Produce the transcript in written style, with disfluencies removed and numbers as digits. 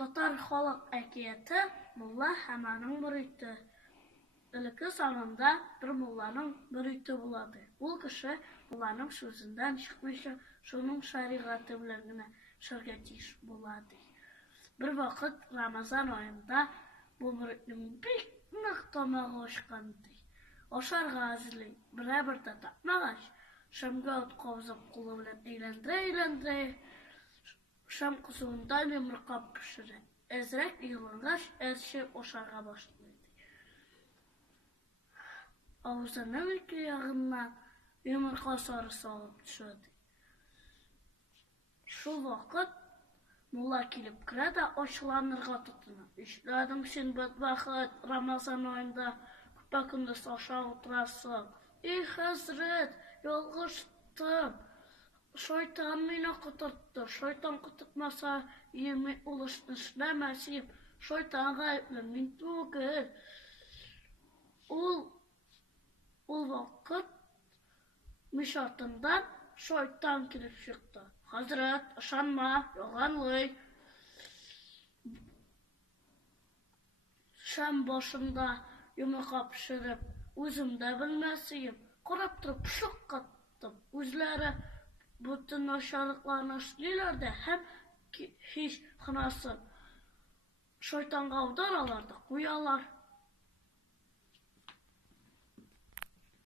Татар халык әкияте Мулла һәм аның мөрите. Элекке заманда бер мулланың мөрите булады. Ул кеше мулланың сүзеннән чыкмыйча, шуның шаригаты белән генә эшләргә тиеш булады. Бер вакыт Рамазан аенда бу мөритнең бик нык тамагы ачкан ди. Ашарга әзерли. Бер дә тапмагач, шәмгә ут кабызып кулы белән әйләндерә, шәм кызуында йомырка пешерә. Әзрәк йылынгач, әзче ашарга башлый. Авызының ике ягыннан йомырка сарысы алып төшә. Шул вакыт мулла килеп керә дә ачуланырга тотына. Эшләдең син бәдбахет, Рамазан аенда күпә көндез аша утырасың. Хәзрәт, ялгыштым. Шайтан мине котыртты. Шайтан котыртмаса, мин ул эшне эшләмәсем. Шайтан гаепле, мин түгел. Ул вакыт мич артыннан шайтан килеп чыкты. Хәзрәт, ышанма, ялганлый. Шәм башында йомырка пешереп, үзем дә белмәсем, карап торып шок каттым. Үзләре бүтән начарлыкларны эшлиләр дә һәм һич хынасын шайтанга аударалар да куялар.